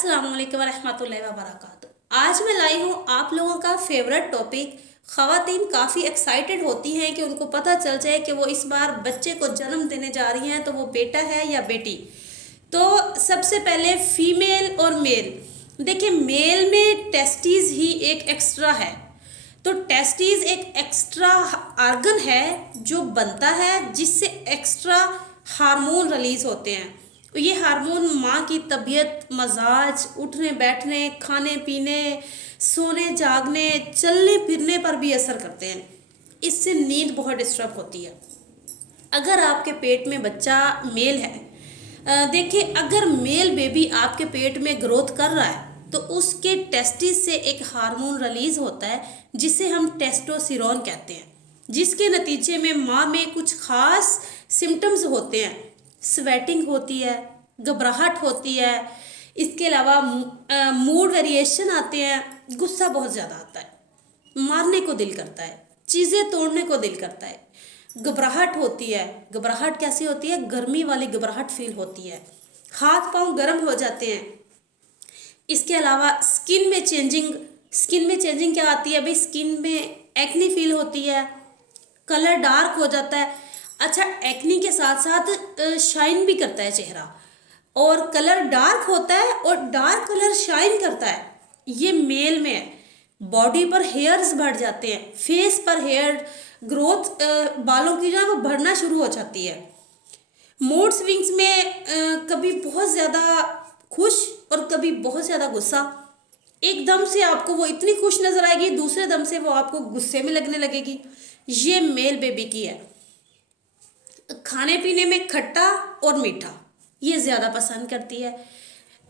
अस्सलाम वालेकुम रहमतुल्लाहि व बरकातुहू। आज मैं लाई हूँ आप लोगों का फेवरेट टॉपिक। ख़वातीन काफ़ी एक्साइटेड होती हैं कि उनको पता चल जाए कि वो इस बार बच्चे को जन्म देने जा रही हैं, तो वो बेटा है या बेटी। तो सबसे पहले फीमेल और मेल। देखिए, मेल में टेस्टीज ही एक एक्स्ट्रा है। तो टेस्टीज एक एक्स्ट्रा आर्गन है जो बनता है, जिससे एक्स्ट्रा हार्मोन रिलीज होते हैं। ये हार्मोन माँ की तबीयत, मजाज, उठने बैठने, खाने पीने, सोने जागने, चलने फिरने पर भी असर करते हैं। इससे नींद बहुत डिस्टर्ब होती है। अगर आपके पेट में बच्चा मेल है, देखिए, अगर मेल बेबी आपके पेट में ग्रोथ कर रहा है तो उसके टेस्टिस से एक हार्मोन रिलीज होता है जिसे हम टेस्टोस्टेरोन कहते हैं, जिसके नतीजे में माँ में कुछ खास सिम्टम्स होते हैं। स्वेटिंग होती है, घबराहट होती है, इसके अलावा मूड वेरिएशन आते हैं, गुस्सा बहुत ज़्यादा आता है, मारने को दिल करता है, चीज़ें तोड़ने को दिल करता है, घबराहट होती है। घबराहट कैसी होती है? गर्मी वाली घबराहट फील होती है, हाथ पांव गर्म हो जाते हैं। इसके अलावा स्किन में चेंजिंग क्या आती है भाई? स्किन में एक्नी फील होती है, कलर डार्क हो जाता है। अच्छा, एक्नी के साथ साथ शाइन भी करता है चेहरा, और कलर डार्क होता है और डार्क कलर शाइन करता है। ये मेल में है। बॉडी पर हेयर्स बढ़ जाते हैं, फेस पर हेयर ग्रोथ, बालों की जो है वो बढ़ना शुरू हो जाती है। मूड स्विंग्स में कभी बहुत ज़्यादा खुश और कभी बहुत ज़्यादा गुस्सा। एक दम से आपको वो इतनी खुश नज़र आएगी, दूसरे दम से वो आपको गुस्से में लगने लगेगी। ये मेल बेबी की है। खाने पीने में खट्टा और मीठा ये ज़्यादा पसंद करती है,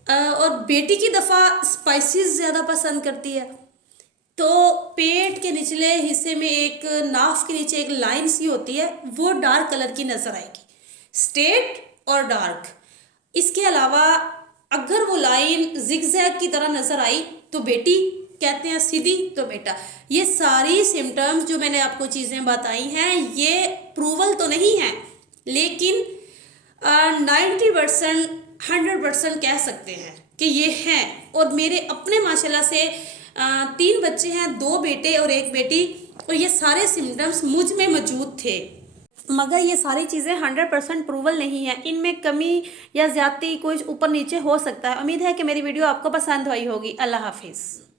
और बेटी की दफ़ा स्पाइसेस ज़्यादा पसंद करती है। तो पेट के निचले हिस्से में एक, नाफ के नीचे एक लाइन सी होती है, वो डार्क कलर की नज़र आएगी, स्ट्रेट और डार्क। इसके अलावा अगर वो लाइन जिगजैग की तरह नज़र आई तो बेटी कहते हैं, सीधी तो बेटा। ये सारी सिम्टम्स जो मैंने आपको चीज़ें बताई हैं, ये प्रूवल तो नहीं है, लेकिन 90% 100% कह सकते हैं कि ये हैं। और मेरे अपने माशाल्लाह से 3 बच्चे हैं, 2 बेटे और 1 बेटी, और ये सारे सिम्टम्स मुझ में मौजूद थे। मगर ये सारी चीज़ें 100% प्रूवल नहीं है, इनमें कमी या ज़्यादती कुछ ऊपर नीचे हो सकता है। उम्मीद है कि मेरी वीडियो आपको पसंद आई होगी। अल्लाह हाफिज़।